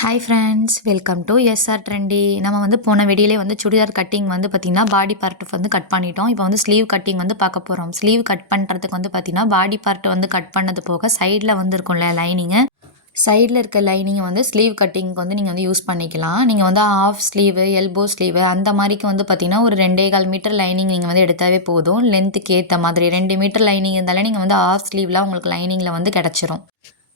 Hi friends, welcome to SR Trendy. நம்ம வந்து போன வீடியோலே வந்து சுடிதார் கட்டிங் வந்து பார்த்திங்கன்னா பாடி பார்ட் வந்து கட் பண்ணிட்டோம். இப்போ வந்து ஸ்லீவ் கட்டிங் வந்து பார்க்க போகிறோம். ஸ்லீவ் கட் பண்ணுறதுக்கு வந்து பார்த்திங்கன்னா பாடி பார்ட் வந்து கட் பண்ணது போக சைடில் வந்து இருக்கும்ல லைனிங்கு, சைடில் இருக்க லைனிங்கை வந்து ஸ்லீவ் கட்டிங்க்கு வந்து நீங்கள் வந்து யூஸ் பண்ணிக்கலாம். நீங்கள் வந்து ஆஃப் ஸ்லீவு, எல்போ ஸ்லீவு அந்த மாதிரிக்கு வந்து பார்த்திங்கன்னா ஒரு 2.25 மீட்டர் லைனிங் நீங்கள் வந்து எடுத்தாவே போதும். லென்த்துக்கு ஏற்ற மாதிரி 2 மீட்டர் லைனிங் இருந்தாலே நீங்கள் வந்து ஆஃப் ஸ்லீவ்லாம் உங்களுக்கு லைனிங்கில் வந்து கிடச்சிரும்.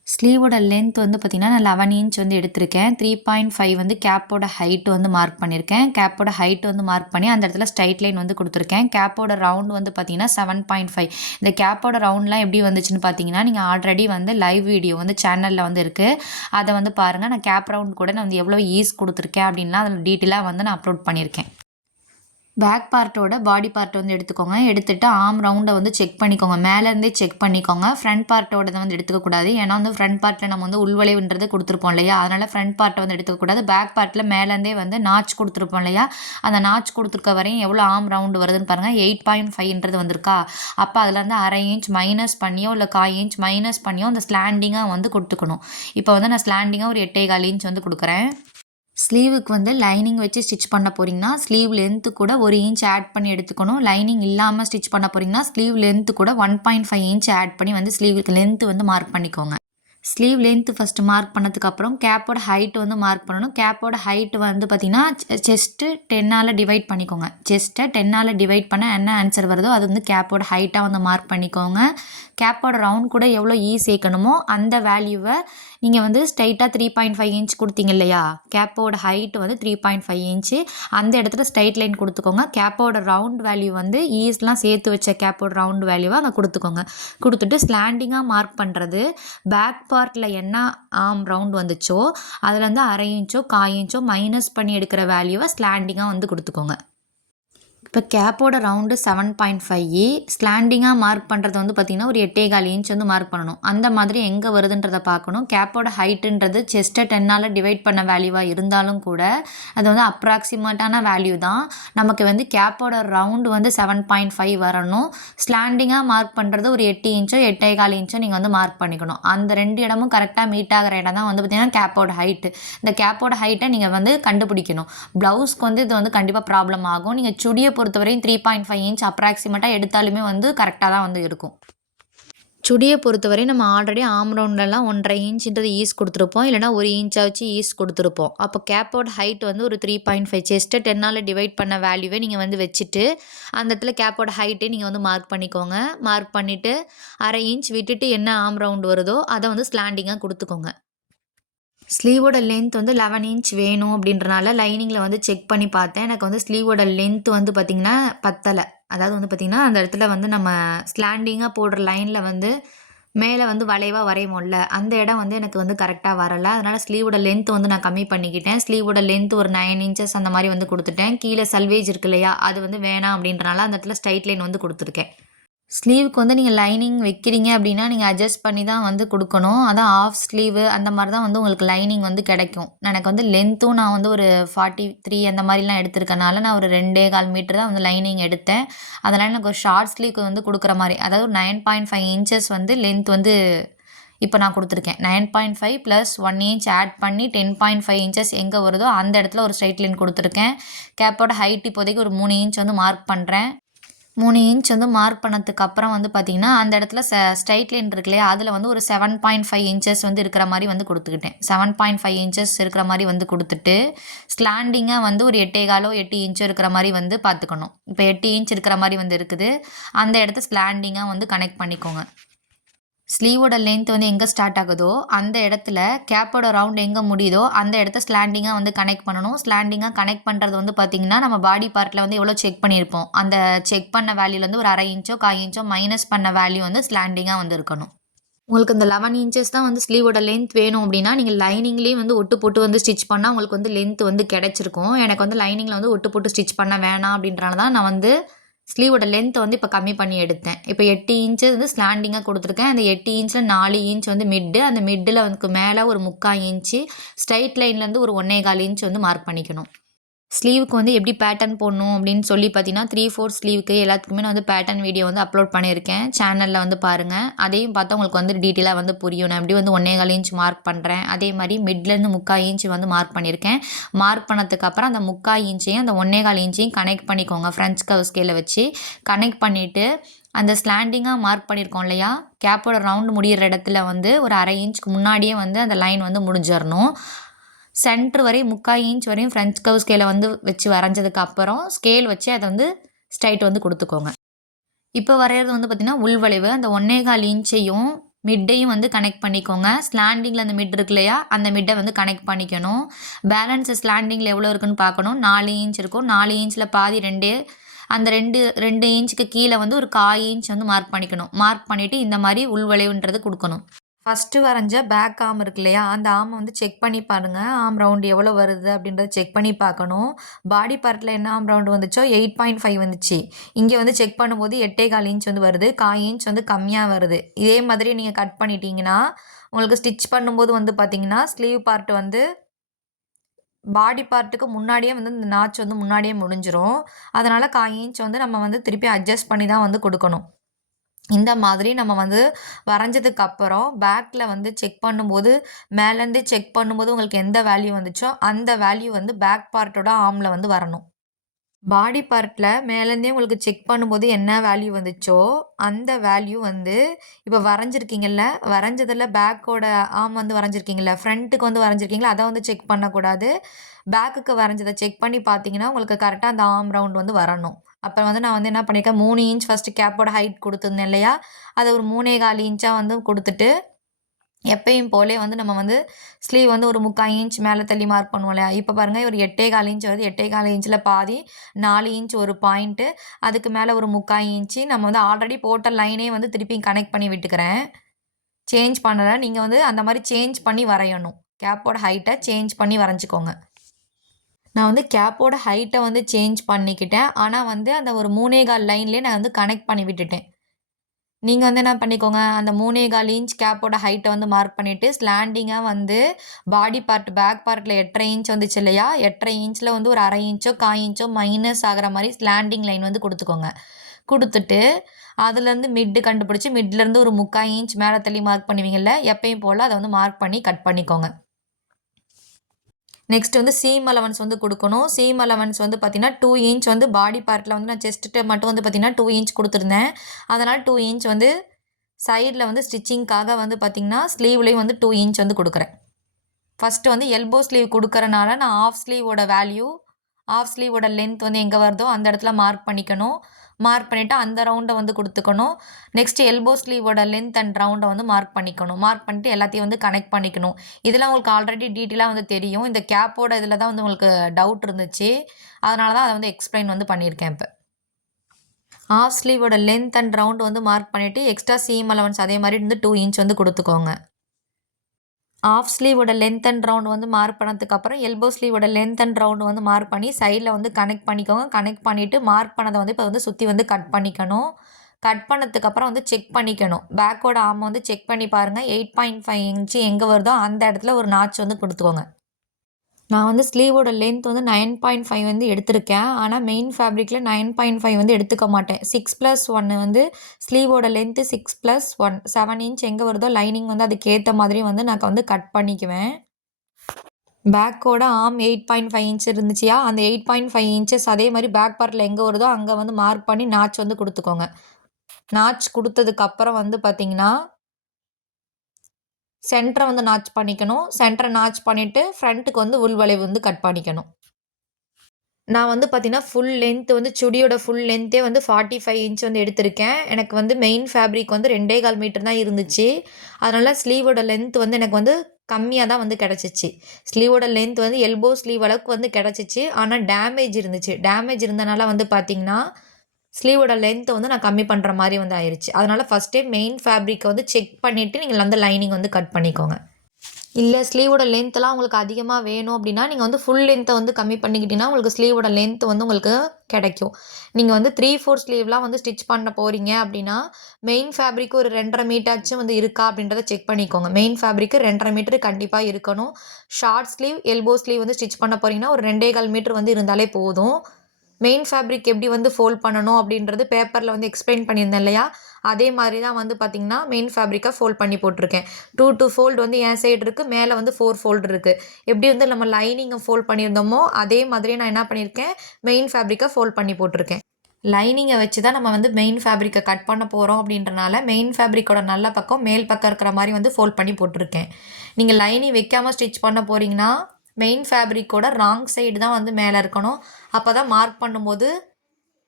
ஸ்லீவோட லென்த் வந்து பார்த்திங்கன்னா நான் 11 இன்ச் வந்து எடுத்திருக்கேன். 3.5 வந்து கேப்போட ஹைட் வந்து மார்க் பண்ணியிருக்கேன். கேப்போட ஹைட் வந்து மார்க் பண்ணி அந்த இடத்துல ஸ்ட்ரைட் லைன் வந்து கொடுத்துருக்கேன். கேப்போட ரவுண்ட் வந்து பார்த்திங்கன்னா 7.5. இந்த கேப்போட ரவுண்ட்லாம் எப்படி வந்துச்சுன்னு பார்த்தீங்கன்னா, நீங்கள் ஆல்ரெடி வந்து லைவ் வீடியோ வந்து சேனலில் வந்து இருக்குது, அதை வந்து பாருங்கள். நான் கேப் ரவுண்ட் கூட நான் வந்து எவ்வளோ ஈஸ் கொடுத்துருக்கேன் அப்படின்லாம் அதில் டீட்டெயிலாக வந்து நான் அப்லோட் பண்ணியிருக்கேன். பேக் பார்ட்டோட பாடி பார்ட் வந்து எடுத்துக்கோங்க. எடுத்துகிட்டு ஆர்ம் ரவுண்டை வந்து செக் பண்ணிக்கோங்க. மேலேருந்தே செக் பண்ணிக்கோங்க. ஃப்ரண்ட் பார்ட்டோட வந்து எடுத்துக்கக்கூடாது. ஏன்னா வந்து ஃப்ரண்ட் பார்ட்டில் நம்ம வந்து உள்வளைவுன்றது கொடுத்துருப்போம் இல்லையா, அதனால் ஃப்ரண்ட் பார்ட்டை வந்து எடுத்துக்கக்கூடாது. பேக் பார்ட்டில் மேலேருந்தே வந்து நாச் கொடுத்துருப்போம் இல்லையா, அந்த நாச் கொடுத்துருக்க வரையும் எவ்வளோ ஆர்ம் ரவுண்டு வருதுன்னு பாருங்கள். 8.5ன்றது வந்திருக்கா. அப்போ அதுலேருந்து 1/2 இன்ச் மைனஸ் பண்ணியோ இல்லை 1/4 இன்ச் மைனஸ் பண்ணியோ அந்த ஸ்லாண்டிங்காக வந்து கொடுத்துக்கணும். இப்போ வந்து நான் ஸ்லாண்டிங்காக ஒரு 8.25 இன்ச் வந்து கொடுக்குறேன். ஸ்லீவுக்கு வந்து லைனிங் வச்சு ஸ்டிச் பண்ண போகிறீங்கன்னா ஸ்லீவ் லென்த்து கூட 1 இன்ச் ஆட் பண்ணி எடுத்துக்கணும். லைனிங் இல்லாமல் ஸ்டிச் பண்ண போகிறீங்கன்னா ஸ்லீவ் லென்த்து கூட 1.5 இன்ச் ஆட் பண்ணி வந்து ஸ்லீவுக்கு லென்த்து வந்து மார்க் பண்ணிக்கோங்க. ஸ்லீவ் லென்த்து ஃபஸ்ட்டு மார்க் பண்ணதுக்கப்புறம் கேப்போட ஹைட் வந்து மார்க் பண்ணணும். கேப்போட ஹைட் வந்து பார்த்திங்கன்னா செஸ்ட்டு 10ஆல் டிவைட் பண்ணிக்கோங்க. செஸ்ட்டை 10ஆல் டிவைட் பண்ண என்ன ஆன்சர் வருதோ அது வந்து கேப்போட ஹைட்டாக வந்து மார்க் பண்ணிக்கோங்க. கேப்போட ரவுண்ட் கூட எவ்வளோ சேர்க்கணுமோ அந்த வேல்யூவை நீங்கள் வந்து ஸ்ட்ரைட்டாக 3.5 இன்ச் கொடுத்தீங்க இல்லையா, கேப்போட ஹைட் வந்து 3.5 இன்ச்சு, அந்த இடத்துல ஸ்ட்ரைட் லைன் கொடுத்துக்கோங்க. கேப்போட ரவுண்ட் வேல்யூ வந்து ஈஸ்லாம் சேர்த்து வச்ச கேப்போட ரவுண்ட் வேல்யூவை அங்கே கொடுத்துக்கோங்க. கொடுத்துட்டு ஸ்லாண்டிங்காக மார்க் பண்ணுறது பேக் பார்ட்டில் என்ன ஆர்ம் ரவுண்ட் வந்துச்சோ அதுலேருந்து 1/2 இன்ச்சோ 1/4 இன்ச்சோ மைனஸ் பண்ணி எடுக்கிற வேல்யூவை ஸ்லாண்டிங்காக வந்து கொடுத்துக்கோங்க. இப்போ கேப்போட ரவுண்டு 7.5, ஸ்லாண்டிங்காக மார்க் பண்ணுறது வந்து பார்த்திங்கன்னா ஒரு 8.25 இன்ச் வந்து மார்க் பண்ணணும். அந்த மாதிரி எங்கே வருதுன்றதை பார்க்கணும். கேப்போட ஹைட்டுன்றது செஸ்ட்டை 10ஆல் டிவைட் பண்ண வேல்யூவாக இருந்தாலும் கூட அது வந்து அப்ராக்சிமேட்டான வேல்யூ தான். நமக்கு வந்து கேப்போட ரவுண்டு வந்து 7.5 வரணும். ஸ்லாண்டிங்காக மார்க் பண்ணுறது ஒரு 8 இன்ச்சோ 8.25 இன்ச்சோ நீங்கள் வந்து மார்க் பண்ணிக்கணும். அந்த 2 இடமும் கரெக்டாக மீட் ஆகிற இடம் தான் வந்து பார்த்திங்கன்னா கேப்போட ஹைட்டு. இந்த கேப்போட ஹைட்டை நீங்கள் வந்து கண்டுபிடிக்கணும். ப்ளவுஸ்க்கு வந்து இது வந்து கண்டிப்பாக ப்ராப்ளம் ஆகும். நீங்கள் சுடியை பொறுத்தவரையும் 3.5 இன்ச் அப்ராக்சிமேட்டாக எடுத்தாலுமே வந்து கரெக்டாக தான் வந்து இருக்கும். சுடியை பொறுத்தவரை நம்ம ஆல்ரெடி ஆர்ம் ரவுண்ட்லலாம் 1.5 இன்ச்ன்றது ஈஸ் கொடுத்துருப்போம், இல்லைனா 1 இன்ச்சாச்சு ஈஸ் கொடுத்துருப்போம். அப்போ கேப்போட ஹைட் வந்து ஒரு 3.5, செஸ்ட்டை 10ஆல் டிவைட் பண்ண வேல்யூவை நீங்கள் வந்து வச்சுட்டு அந்த இடத்துல கேப்போட ஹைட்டே நீங்கள் வந்து மார்க் பண்ணிக்கோங்க. மார்க் பண்ணிவிட்டு 1/2 இன்ச் விட்டுட்டு என்ன ஆர்ம் ரவுண்ட் வருதோ அதை வந்து ஸ்லாண்டிங்காக கொடுத்துக்கோங்க. ஸ்லீவோட லென்த் வந்து 11 இன்ச் வேணும் அப்படின்றனால லைனிங்கில் வந்து செக் பண்ணி பார்த்தேன். எனக்கு வந்து ஸ்லீவோட லென்த் வந்து பார்த்திங்கன்னா பத்தலை. அதாவது வந்து பார்த்திங்கன்னா அந்த இடத்துல வந்து நம்ம ஸ்லாண்டிங்காக போடுற லைனில் வந்து மேலே வந்து வளைவாக வரையுமோல்ல, அந்த இடம் வந்து எனக்கு வந்து கரெக்டாக வரலை. அதனால் ஸ்லீவோட லென்த் வந்து நான் கம்மி பண்ணிக்கிட்டேன். ஸ்லீவோட லென்த் ஒரு 9 இன்ச்சஸ் அந்த மாதிரி வந்து கொடுத்துட்டேன். கீழே சல்வேஜ் இருக்கு இல்லையா, அது வந்து வேணாம் அப்படின்றனால அந்த இடத்துல ஸ்ட்ரைட் லைன் வந்து கொடுத்துருக்கேன். ஸ்லீவுக்கு வந்து நீங்கள் லைனிங் வைக்கிறீங்க அப்படின்னா நீங்கள் அட்ஜஸ்ட் பண்ணி தான் வந்து கொடுக்கணும். அதான் ஆஃப் ஸ்லீவு அந்த மாதிரி தான் வந்து உங்களுக்கு லைனிங் வந்து கிடைக்கும். எனக்கு வந்து லென்த்தும் நான் வந்து ஒரு 43 அந்த மாதிரிலாம் எடுத்திருக்கனால நான் ஒரு 2.25 மீட்டர் தான் வந்து லைனிங் எடுத்தேன். அதனால் எனக்கு ஒரு ஷார்ட் ஸ்லீவ்க்கு வந்து கொடுக்குற மாதிரி, அதாவது 9.5 இன்ச்சஸ் வந்து லென்த் வந்து இப்போ நான் கொடுத்துருக்கேன். 9.5 ப்ளஸ் 1 இன்ச் ஆட் பண்ணி 10.5 இன்ச்சஸ் எங்கே வருதோ அந்த இடத்துல ஒரு ஸ்ட்ரைட் லைன் கொடுத்துருக்கேன். கேப்போட ஹைட் இப்போதைக்கு ஒரு 3 இன்ச் வந்து மார்க் பண்ணுறேன். 3 இன்ச் வந்து மார்க் பண்ணதுக்கு அப்புறம் வந்து பார்த்திங்கன்னா அந்த இடத்துல ஸ்ட்ரைட் லைன் இருக்கு இல்லையா, அதில் வந்து ஒரு 7.5 இன்ச்சஸ் வந்து இருக்கிற மாதிரி வந்து கொடுத்துக்கிட்டேன். 7.5 இன்ச்சஸ் இருக்கிற மாதிரி வந்து கொடுத்துட்டு ஸ்லாண்டிங்காக வந்து ஒரு 8 இன்ச் இருக்கிற மாதிரி வந்து பார்த்துக்கணும். இப்போ 8 இன்ச் இருக்கிற மாதிரி வந்து இருக்குது. அந்த இடத்த ஸ்லாண்டிங்காக வந்து கனெக்ட் பண்ணிக்கோங்க. ஸ்லீவோட லென்த் வந்து எங்கே ஸ்டார்ட் ஆகுதோ அந்த இடத்துல கேப்போட ரவுண்ட் எங்கே முடியுதோ அந்த இடத்த ஸ்லாண்டிங்காக வந்து கனெக்ட் பண்ணணும். ஸ்லாண்டிங்காக கனெக்ட் பண்ணுறது வந்து பார்த்திங்கன்னா நம்ம பாடி பார்ட்டில் வந்து எவ்வளோ செக் பண்ணியிருப்போம், அந்த செக் பண்ண வேல்யூலேருந்து ஒரு 1/2 இன்ச்சோ 1/4 இன்ச்சோ மைனஸ் பண்ண வேல்யூ வந்து ஸ்லாண்டிங்காக வந்து இருக்கணும். உங்களுக்கு இந்த 11 இன்ச்சஸ் தான் வந்து ஸ்லீவோட லென்த் வேணும் அப்படின்னா நீங்கள் லைனிங்லேயே வந்து ஒட்டு போட்டு வந்து ஸ்டிச் பண்ணால் உங்களுக்கு வந்து லென்த் வந்து கிடச்சிருக்கும். எனக்கு வந்து லைனிங்கில் வந்து ஒட்டு போட்டு ஸ்டிச் பண்ண வேணாம் அப்படின்றனால தான் நான் வந்து ஸ்லீவோட லென்த்தை வந்து இப்போ கம்மி பண்ணி எடுத்தேன். இப்போ 8 இன்ச்சு வந்து ஸ்லாண்டிங்காக கொடுத்துருக்கேன். அந்த 8 இன்ச்சில் 4 இன்ச் வந்து மிட்டு, அந்த மிட்டில் வந்து மேலே ஒரு 3/4 இன்ச்சு, ஸ்ட்ரைட் லைன்லேருந்து ஒரு 1.25 இன்ச் வந்து மார்க் பண்ணிக்கணும். ஸ்லீவுக்கு வந்து எப்படி பேட்டர்ன் போடணும் அப்படின்னு சொல்லி பார்த்தீங்கன்னா 3/4 ஸ்லீவுக்கு எல்லாத்துக்குமே நான் வந்து பேட்டர்ன் வீடியோ வந்து அப்லோட் பண்ணியிருக்கேன். சேனலில் வந்து பாருங்கள். அதையும் பார்த்தா உங்களுக்கு வந்து டீட்டெயிலாக வந்து புரியும். நான் எப்படி வந்து 1.25 இன்ச் மார்க் பண்ணுறேன். அதே மாதிரி மிட்லேருந்து 3/4 இன்ச் வந்து மார்க் பண்ணியிருக்கேன். மார்க் பண்ணதுக்கப்புறம் அந்த 3/4 இன்ச்சையும் அந்த 1.25 இன்ச்சையும் கனெக்ட் பண்ணிக்கோங்க. ஃப்ரெஞ்ச் கர்வ் ஸ்கேலை வச்சு கனெக்ட் பண்ணிவிட்டு அந்த ஸ்லாண்டிங்காக மார்க் பண்ணியிருக்கோம் இல்லையா, கேப்போட ரவுண்டு முடிகிற இடத்துல வந்து ஒரு 1/2 இன்ச்சுக்கு முன்னாடியே வந்து அந்த லைன் வந்து முடிஞ்சிடணும். சென்டர் வரை 3/4 இன்ச் வரையும் ஃப்ரெஞ்ச் கர்வ் ஸ்கேலை வந்து வச்சு வரைஞ்சதுக்கு அப்புறம் ஸ்கேல் வச்சு அதை வந்து ஸ்ட்ரைட் வந்து கொடுத்துக்கோங்க. இப்போ வரைகிறது வந்து பார்த்திங்கன்னா உள்வளைவு. அந்த 1.25 இன்ச்சையும் மிட்டையும் வந்து கனெக்ட் பண்ணிக்கோங்க. ஸ்லாண்டிங்கில் அந்த மிட் இருக்கு இல்லையா, அந்த மிட்டை வந்து கனெக்ட் பண்ணிக்கணும். பேலன்ஸ் ஸ்லாண்டிங்கில் எவ்வளோ இருக்குன்னு பார்க்கணும். 4 இன்ச் இருக்கும். 4 இன்ச்சில் பாதி 2, அந்த 2 இன்ச்சுக்கு கீழே வந்து ஒரு 1/4 இன்ச் வந்து மார்க் பண்ணிக்கணும். மார்க் பண்ணிவிட்டு இந்த மாதிரி உள்வளைவுன்றது கொடுக்கணும். ஃபஸ்ட்டு வரைஞ்ச பேக் ஆர்ம் இருக்கு இல்லையா, அந்த ஆர்மை வந்து செக் பண்ணி பாருங்கள். ஆர்ம் ரவுண்டு எவ்வளோ வருது அப்படின்றத செக் பண்ணி பார்க்கணும். பாடி பார்ட்டில் என்ன ஆர்ம் ரவுண்டு வந்துச்சோ 8.5 வந்துச்சு. இங்கே வந்து செக் பண்ணும்போது 8.25 இன்ச் வந்து வருது. 1/4 இன்ச் வந்து கம்மியாக வருது. இதே மாதிரி நீங்கள் கட் பண்ணிட்டீங்கன்னா உங்களுக்கு ஸ்டிச் பண்ணும்போது வந்து பார்த்தீங்கன்னா ஸ்லீவ் பார்ட் வந்து பாடி பார்ட்டுக்கு முன்னாடியே வந்து இந்த நாச் வந்து முன்னாடியே முடிஞ்சிடும். அதனால் 1/4 இன்ச் வந்து நம்ம வந்து திருப்பி அட்ஜஸ்ட் பண்ணி தான் வந்து கொடுக்கணும். இந்த மாதிரி நம்ம வந்து வரைஞ்சதுக்கப்புறம் பேக்கில் வந்து செக் பண்ணும்போது மேலேருந்து செக் பண்ணும்போது உங்களுக்கு எந்த வேல்யூ வந்துச்சோ அந்த வேல்யூ வந்து பேக் பார்ட்டோட ஆர்மில் வந்து வரணும். பாடி பார்ட்டில் மேலேருந்தே உங்களுக்கு செக் பண்ணும்போது என்ன வேல்யூ வந்துச்சோ அந்த வேல்யூ வந்து இப்போ வரைஞ்சிருக்கீங்கல்ல, வரைஞ்சதில் பேக்கோட ஆர்ம் வந்து வரைஞ்சிருக்கீங்கல்ல, ஃப்ரண்ட்டுக்கு வந்து வரைஞ்சிருக்கீங்களா, அதை வந்து செக் பண்ணக்கூடாது. பேக்குக்கு வரைஞ்சதை செக் பண்ணி பார்த்தீங்கன்னா உங்களுக்கு கரெக்டாக அந்த ஆர்ம் ரவுண்ட் வந்து வரணும். அப்போ வந்து நான் வந்து என்ன பண்ணியிருக்கேன், 3 இன்ச் ஃபஸ்ட்டு கேப்போட ஹைட் கொடுத்துருந்தேன் இல்லையா, அதை ஒரு 3.25 இன்ச்சாக வந்து கொடுத்துட்டு எப்பயும் போலே வந்து நம்ம வந்து ஸ்லீவ் வந்து ஒரு 3/4 இன்ச் மேலே தள்ளி மார்க் பண்ணுவோம் இல்லையா, இப்போ பாருங்கள் ஒரு 8.25 இன்ச் வருது. 8.25 இன்ச்சில் பாதி 4 இன்ச் ஒரு பாயிண்ட்டு, அதுக்கு மேலே ஒரு 3/4 இன்ச்சு. நம்ம வந்து ஆல்ரெடி போட்ட லைனே வந்து திருப்பி கனெக்ட் பண்ணி விட்டுக்கிறேன். சேஞ்ச் பண்ணலை. நீங்கள் வந்து அந்த மாதிரி சேஞ்ச் பண்ணி வரையணும். கேப்போட ஹைட்டை சேஞ்ச் பண்ணி வரைஞ்சிக்கோங்க. நான் வந்து கேப்போட ஹைட்டை வந்து சேஞ்ச் பண்ணிக்கிட்டேன். ஆனால் வந்து அந்த ஒரு 3.25 லைன்லேயே நான் வந்து கனெக்ட் பண்ணி விட்டுட்டேன். நீங்கள் வந்து என்ன பண்ணிக்கோங்க, அந்த 3.25 இன்ச் கேப்போட ஹைட்டை வந்து மார்க் பண்ணிவிட்டு ஸ்லாண்டிங்காக வந்து பாடி பார்ட் பேக் பார்ட்டில் 8.5 இன்ச் வந்துச்சு இல்லையா, 8.5 இன்ச்சில் வந்து ஒரு 1/2 இன்ச்சோ 1/4 இன்ச்சோ மைனஸ் ஆகிற மாதிரி ஸ்லாண்டிங் லைன் வந்து கொடுத்துக்கோங்க. கொடுத்துட்டு அதுலேருந்து மிட்டு கண்டுபிடிச்சி மிட்லேருந்து ஒரு 3/4 இன்ச் மேலே தள்ளி மார்க் பண்ணுவீங்கள்ல, எப்பயும் போல் அதை வந்து மார்க் பண்ணி கட் பண்ணிக்கோங்க. நெக்ஸ்ட் வந்து சீம் அலவன்ஸ் வந்து கொடுக்கணும். சீம் அலவன்ஸ் வந்து பார்த்தீங்கன்னா 2 இன்ச் வந்து பாடி பார்ட்டில் வந்து நான் செஸ்ட்டு மட்டும் வந்து பார்த்தீங்கன்னா 2 இன்ச் கொடுத்துருந்தேன். அதனால் 2 இன்ச் வந்து சைடில் வந்து ஸ்டிச்சிங்க்காக வந்து பார்த்தீங்கன்னா ஸ்லீவ்லேயும் வந்து 2 இன்ச் வந்து கொடுக்குறேன். ஃபஸ்ட்டு வந்து எல்போ ஸ்லீவ் கொடுக்குறனால நான் ஆஃப் ஸ்லீவோட வேல்யூ, ஆஃப் ஸ்லீவோட லென்த் வந்து எங்கே வருதோ அந்த இடத்துல மார்க் பண்ணிக்கணும். மார்க் பண்ணிவிட்டு அந்த ரவுண்டை வந்து கொடுத்துக்கணும். நெக்ஸ்ட்டு எல்போ ஸ்லீவோட லென்த் அண்ட் ரவுண்டை வந்து மார்க் பண்ணிக்கணும். மார்க் பண்ணிட்டு எல்லாத்தையும் வந்து கனெக்ட் பண்ணிக்கணும். இதெல்லாம் உங்களுக்கு ஆல்ரெடி டீட்டெயிலாக வந்து தெரியும். இந்த கேப்போட இதில் தான் வந்து உங்களுக்கு டவுட் இருந்துச்சு. அதனால தான் அதை வந்து எக்ஸ்பிளைன் வந்து பண்ணியிருக்கேன் இப்போ. ஆஃப் ஸ்லீவோட லென்த் அண்ட் ரவுண்ட் வந்து மார்க் பண்ணிவிட்டு எக்ஸ்ட்ரா சீம் அலவன்ஸ் அதே மாதிரி வந்து 2 இன்ச் வந்து கொடுத்துக்கோங்க. ஆஃப் ஸ்லீவோட லென்த் அண்ட் ரவுண்ட் வந்து மார்க் பண்ணதுக்கப்புறம் எல்போ ஸ்லீவோட லென்த் அண்ட் ரவுண்ட் வந்து மார்க் பண்ணி சைடில் வந்து கனெக்ட் பண்ணிக்கோங்க. கனெக்ட் பண்ணிவிட்டு மார்க் பண்ணதை வந்து இப்போ வந்து சுற்றி வந்து கட் பண்ணிக்கணும். கட் பண்ணதுக்கப்புறம் வந்து செக் பண்ணிக்கணும். பேக்கோட ஆர்ம் வந்து செக் பண்ணி பாருங்கள். 8.5 இன்ச்சு எங்கே வருதோ அந்த இடத்துல ஒரு நாச் வந்து கொடுத்துக்கோங்க. நான் வந்து ஸ்லீவோட லென்த் வந்து 9.5 வந்து எடுத்திருக்கேன். ஆனால் மெயின் ஃபேப்ரிக்கில் 9.5 வந்து எடுத்துக்க மாட்டேன். 6+1 வந்து ஸ்லீவோட லென்த்து 6+1 7 இன்ச் எங்கே வருதோ லைனிங் வந்து அதுக்கேற்ற மாதிரி வந்து நான் வந்து கட் பண்ணிக்குவேன். பேக்கோட ஆர்ம் 8.5 இன்ச் இருந்துச்சியா, அந்த 8.5 இன்ச்சஸ் அதே மாதிரி பேக் பார்ட்டில் எங்கே வருதோ அங்கே வந்து மார்க் பண்ணி நாச் வந்து கொடுத்துக்கோங்க. நாச் கொடுத்ததுக்கப்புறம் வந்து பார்த்தீங்கன்னா சென்டரை வந்து நாச் பண்ணிக்கணும். சென்டரை நாச் பண்ணிவிட்டு ஃப்ரண்ட்டுக்கு வந்து உள்வளைவு வந்து கட் பண்ணிக்கணும். நான் வந்து பார்த்தீங்கன்னா ஃபுல் லென்த் வந்து சுடியோட ஃபுல் லென்த்தே வந்து 45 இன்ச் வந்து எடுத்திருக்கேன். எனக்கு வந்து மெயின் ஃபேப்ரிக் வந்து 2.25 மீட்டர் தான் இருந்துச்சு. அதனால் ஸ்லீவோட லென்த் வந்து எனக்கு வந்து கம்மியாக தான் வந்து கிடச்சிச்சு. ஸ்லீவோட லென்த் வந்து எல்போ ஸ்லீவ் அளவுக்கு வந்து கிடச்சிச்சு. ஆனால் டேமேஜ் இருந்துச்சு. டேமேஜ் இருந்தனால வந்து பார்த்தீங்கன்னா ஸ்லீவோட லென்த்தை வந்து நான் கம்மி பண்ணுற மாதிரி வந்து ஆயிடுச்சு. அதனால் ஃபஸ்ட்டே மெயின் ஃபேப்ரிக்கை வந்து செக் பண்ணிவிட்டு நீங்கள் அந்த லைனிங் வந்து கட் பண்ணிக்கோங்க. இல்ல ஸ்லீவோட லென்த்லாம் உங்களுக்கு அதிகமா வேணும் அப்படின்னா, நீங்க வந்து ஃபுல் லென்த்த வந்து கம்மி பண்ணிக்கிட்டீங்கன்னா, உங்களுக்கு ஸ்லீவோட லென்த் வந்து உங்களுக்கு கிடைக்கும். நீங்க வந்து 3/4 ஸ்லீவ்லாம் வந்து ஸ்டிச் பண்ண போறீங்க அப்படின்னா, மெயின் ஃபேப்ரிக் ஒரு 2 1/2 மீட்டராச்சும் வந்து இருக்கா அப்படின்றத செக் பண்ணிக்கோங்க. மெயின் ஃபேப்ரிக் 2 1/2 மீட்டர் கண்டிப்பா இருக்கணும். ஷார்ட் ஸ்லீவ், எல்போ ஸ்லீவ் வந்து ஸ்டிச் பண்ண போறீங்கன்னா, ஒரு 2 1/4 மீட்டர் வந்து இருந்தாலே போதும். மெயின் ஃபேப்ரிக் எப்படி வந்து ஃபோல்ட் பண்ணணும் அப்படின்றது பேப்பர்ல வந்து எக்ஸ்பிளைன் பண்ணியிருந்தேன் இல்லையா? அதே மாதிரி தான் வந்து பார்த்தீங்கன்னா, மெயின் ஃபேப்ரிக்க ஃபோல்ட் பண்ணி போட்டுருக்கேன். 2 ஃபோல்டு வந்து என் சைடு இருக்கு. மேல வந்து 4 ஃபோல்டு இருக்கு. எப்படி வந்து நம்ம லைனிங்க ஃபோல்ட் பண்ணியிருந்தோமோ, அதே மாதிரியே நான் என்ன பண்ணியிருக்கேன், மெயின் ஃபேப்ரிக்க ஃபோல்ட் பண்ணி போட்டுருக்கேன். லைனிங்க வச்சு தான் நம்ம வந்து மெயின் ஃபேப்ரிக்க கட் பண்ண போறோம் அப்படின்றனால, மெயின் ஃபேப்ரிக்கோட நல்ல பக்கம், மேல் பக்கம் இருக்கிற மாரி வந்து ஃபோல்ட் பண்ணி போட்டுருக்கேன். நீங்க லைனிங் வைக்காம ஸ்டிச் பண்ண போறீங்கன்னா, மெயின் ஃபேப்ரிக்கோட ராங் சைடு தான் வந்து மேல இருக்கணும். அப்பதான் மார்க் பண்ணும்போது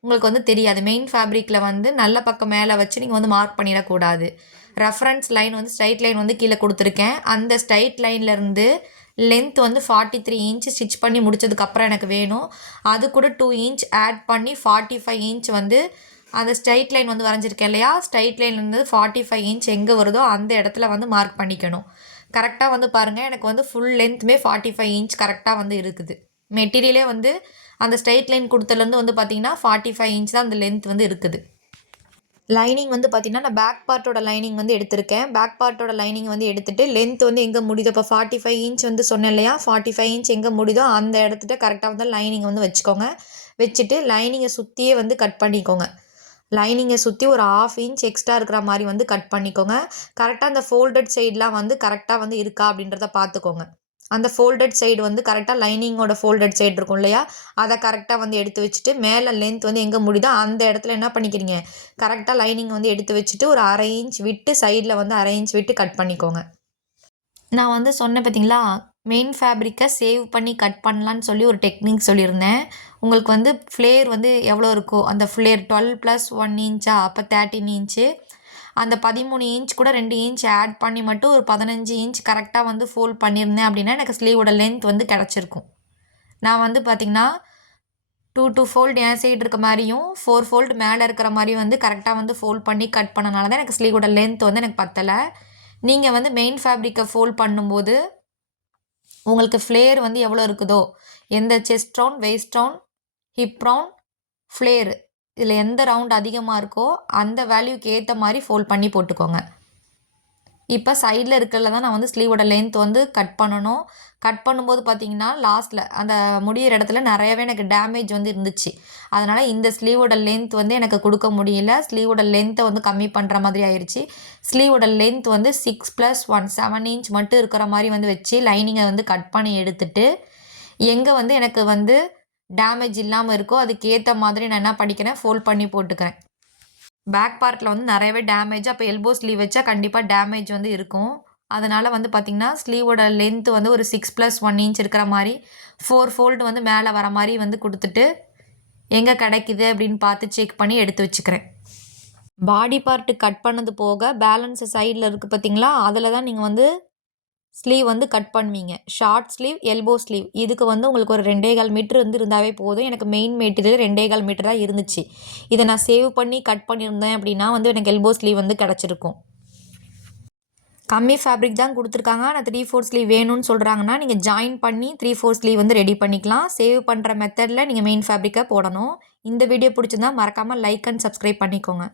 உங்களுக்கு வந்து தெரியாது. மெயின் ஃபேப்ரிக்ல வந்து நல்ல பக்கம் மேல வச்சு நீங்க வந்து மார்க் பண்ணிறக்கூடாது. ரெஃபரன்ஸ் லைன் வந்து ஸ்ட்ரெய்ட் லைன் வந்து கீழ குடுத்துருக்கேன். அந்த ஸ்ட்ரெய்ட் லைன்லருந்து லென்த் வந்து 43 இன்ச் ஸ்டிச் பண்ணி முடிச்சதுக்கப்புறம் எனக்கு வேணும். அது கூட 2 இன்ச் ஆட் பண்ணி 45 இன்ச் வந்து அந்த ஸ்ட்ரெய்ட் லைன் வந்து வரைஞ்சிருக்கேன் இல்லையா? ஸ்ட்ரெய்ட் லைன்லேருந்து 45 இன்ச் எங்கே வருதோ அந்த இடத்துல வந்து மார்க் பண்ணிக்கணும். கரெக்ட்டா வந்து பாருங்க, எனக்கு வந்து ஃபுல் லென்த்துமே 45 இன்ச் கரெக்ட்டா வந்து இருக்குது. மெட்டீரியலே வந்து அந்த ஸ்ட்ரெய்ட் லைன் குடுத்ததுலேருந்து வந்து பார்த்தீங்கன்னா, 45 இன்ச் தான் அந்த லென்த் வந்து இருக்குது. லைனிங் வந்து பார்த்தீங்கன்னா, நான் பேக் பார்ட்டோட லைனிங் வந்து எடுத்திருக்கேன். பேக் பார்ட்டோட லைனிங் வந்து எடுத்துட்டு, லென்த் வந்து எங்கே முடியுதோ இப்போ 45 இன்ச் வந்து சொன்னேன் இல்லையா? 45 இன்ச் எங்கே முடியுதோ அந்த இடத்துட்ட கரெக்ட்டா வந்து லைனிங் வந்து வச்சுக்கோங்க. வச்சுட்டு லைனிங்கை சுற்றியே வந்து கட் பண்ணிக்கோங்க. லைனிங்கை சுற்றி ஒரு 1/2 இன்ச் எக்ஸ்ட்ரா இருக்கிற மாதிரி வந்து கட் பண்ணிக்கோங்க. கரெக்டாக அந்த ஃபோல்டட் சைட்லாம் வந்து கரெக்டாக வந்து இருக்கா அப்படின்றத பார்த்துக்கோங்க. அந்த ஃபோல்டட் சைடு வந்து கரெக்டாக லைனிங்கோட ஃபோல்டட் சைடு இருக்கும் இல்லையா? அதை கரெக்டாக வந்து எடுத்து வச்சுட்டு, மேலே லென்த் வந்து எங்கே முடியுதோ அந்த இடத்துல என்ன பண்ணிக்கிறீங்க, கரெக்டாக லைனிங் வந்து எடுத்து வச்சுட்டு, ஒரு 1/2 இன்ச் விட்டு சைடில் வந்து 1/2 இன்ச் விட்டு கட் பண்ணிக்கோங்க. நான் வந்து சொன்னேன் பார்த்தீங்களா, மெயின் ஃபேப்ரிக்கை சேவ் பண்ணி கட் பண்ணலான்னு சொல்லி ஒரு டெக்னிக் சொல்லியிருந்தேன். உங்களுக்கு வந்து ஃப்ளேர் வந்து எவ்வளோ இருக்கோ, அந்த ஃப்ளேர் 12 + 1 இன்ச்சா, அப்போ 13 இன்ச்சு. அந்த 13 இன்ச் கூட 2 இன்ச் ஆட் பண்ணி மட்டும் ஒரு 15 இன்ச் கரெக்டாக வந்து ஃபோல்ட் பண்ணியிருந்தேன் அப்படின்னா, எனக்கு ஸ்லீவோட லென்த் வந்து கிடச்சிருக்கும். நான் வந்து பார்த்தீங்கன்னா, 2 ஃபோல்டு என் சைடு இருக்க மாரியும், 4 ஃபோல்டு மேலே இருக்கிற மாரியும் வந்து கரெக்டாக வந்து ஃபோல்ட் பண்ணி கட் பண்ணனால தான் எனக்கு ஸ்லீவோட லென்த் வந்து எனக்கு பத்தலை. நீங்கள் வந்து மெயின் ஃபேப்ரிக்கை ஃபோல்ட் பண்ணும்போது, உங்களுக்கு ஃப்ளேர் வந்து எவ்வளோ இருக்குதோ, எந்த chest round, waist round, hip round, flare இதில் எந்த ரவுண்ட் அதிகமாக இருக்கோ, அந்த வேல்யூக்கு ஏற்ற மாதிரி ஃபோல்ட் பண்ணி போட்டுக்கோங்க. இப்போ சைடில் இருக்கிறதுல தான் நான் வந்து ஸ்லீவோட லென்த் வந்து கட் பண்ணணும். கட் பண்ணும்போது பார்த்தீங்கன்னா, லாஸ்ட்டில் அந்த முடியிற இடத்துல நிறையவே எனக்கு டேமேஜ் வந்து இருந்துச்சு. அதனால் இந்த ஸ்லீவோட லென்த் வந்து எனக்கு கொடுக்க முடியல. ஸ்லீவோட லென்த்தை வந்து கம்மி பண்ணுற மாதிரி ஆயிடுச்சு. ஸ்லீவோட லென்த் வந்து 6 + 1 7 இன்ச் மட்டும் இருக்கிற மாதிரி வந்து வச்சு லைனிங்கை வந்து கட் பண்ணி எடுத்துட்டு, எங்கே வந்து எனக்கு வந்து டேமேஜ் இல்லாமல் இருக்கோ, அதுக்கு ஏற்ற மாதிரி நான் என்ன பண்ணிக்கிறேன், ஃபோல்ட் பண்ணி போட்டுக்கிறேன். பேக் பார்ட்டில் வந்து நிறையவே டேமேஜ், அப்போ எல்போ ஸ்லீவ் வச்சா கண்டிப்பாக டேமேஜ் வந்து இருக்கும். அதனால் வந்து பார்த்திங்கன்னா, ஸ்லீவோட லென்த் வந்து ஒரு 6 + 1 இன்ச் இருக்கிற மாதிரி 4 ஃபோல்டு வந்து மேலே வர மாதிரி வந்து கொடுத்துட்டு, எங்கே கிடைக்குது அப்படின்னு பார்த்து செக் பண்ணி எடுத்து வச்சுக்கிறேன். பாடி பார்ட்டு கட் பண்ணது போக பேலன்ஸ் சைடில் இருக்குது பார்த்தீங்களா, அதில் தான் நீங்கள் வந்து ஸ்லீவ் வந்து கட் பண்ணுவீங்க. ஷார்ட் ஸ்லீவ், எல்போ ஸ்லீவ் இதுக்கு வந்து உங்களுக்கு ஒரு 2 1/4 மீட்டர் வந்து இருந்தாவே போதும். எனக்கு மெயின் மெட்டீரியல் 2 1/4 மீட்டர் தான் இருந்துச்சு. இதை நான் சேவ் பண்ணி கட் பண்ணியிருந்தேன் அப்படின்னா வந்து எனக்கு எல்போ ஸ்லீவ் வந்து கிடச்சிருக்கும். கம்மி ஃபேப்ரிக் தான் கொடுத்துருக்காங்க. ஆனால் 3/4 ஸ்லீவ் வேணும்னு சொல்கிறாங்கன்னா, நீங்கள் ஜாயின் பண்ணி 3/4 ஸ்லீவ் வந்து ரெடி பண்ணிக்கலாம். சேவ் பண்ணுற மெத்தடில் நீங்கள் மெயின் ஃபேப்ரிக்கை போடணும். இந்த வீடியோ பிடிச்சிருந்தா மறக்காமல் லைக் அண்ட் சப்ஸ்கிரைப் பண்ணிக்கோங்க.